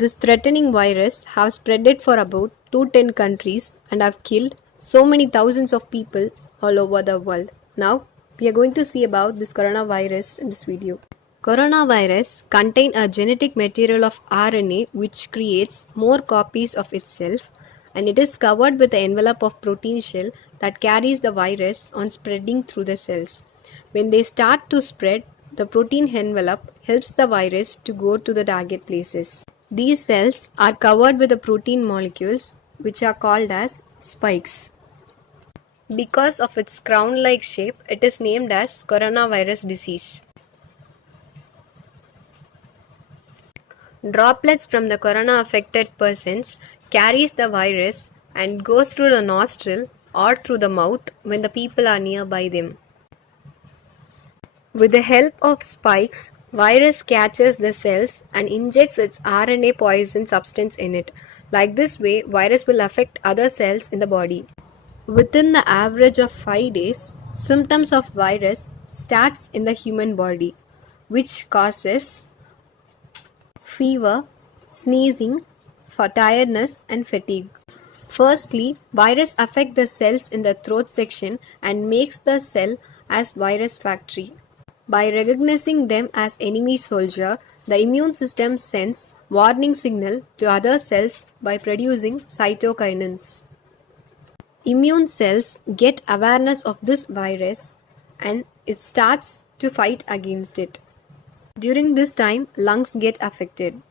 This threatening virus have spreaded for about 210 countries and have killed so many thousands of people all over the world. Now, we are going to see about this coronavirus in this video. Coronavirus contain a genetic material of RNA which creates more copies of itself, and it is covered with the envelope of protein shell that carries the virus on spreading through the cells. When they start to spread, the protein envelope helps the virus to go to the target places. These cells are covered with the protein molecules which are called as spikes. Because of its crown-like shape, it is named as coronavirus disease. Droplets from the corona-affected persons carries the virus and goes through the nostril or through the mouth when the people are nearby them. With the help of spikes, virus catches the cells and injects its RNA poison substance in it. Like this way, virus will affect other cells in the body. Within the average of 5 days, symptoms of virus starts in the human body, which causes fever, sneezing, tiredness and fatigue. Firstly, virus affect the cells in the throat section and makes the cell as virus factory. By recognizing them as enemy soldier, the immune system sends warning signal to other cells by producing cytokinins. Immune cells get awareness of this virus and it starts to fight against it. During this time, lungs get affected.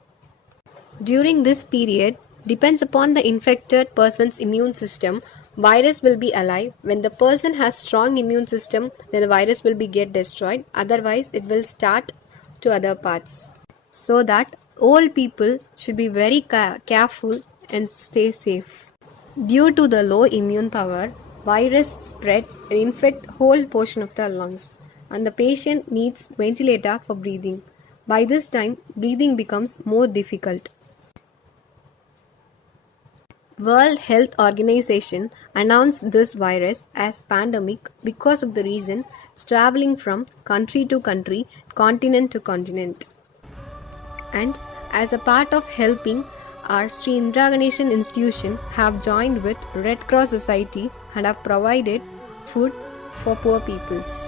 During this period, depends upon the infected person's immune system, virus will be alive. When the person has strong immune system, then the virus will be get destroyed. Otherwise, it will start to other parts. So that all people should be very careful and stay safe. Due to the low immune power, virus spread and infect whole portion of the lungs, and the patient needs ventilator for breathing. By this time, breathing becomes more difficult. World Health Organization announced this virus as pandemic because of the reason it's traveling from country to country, continent to continent. And as a part of helping, our Sri Indira Ganeshan institution have joined with Red Cross Society and have provided food for poor peoples.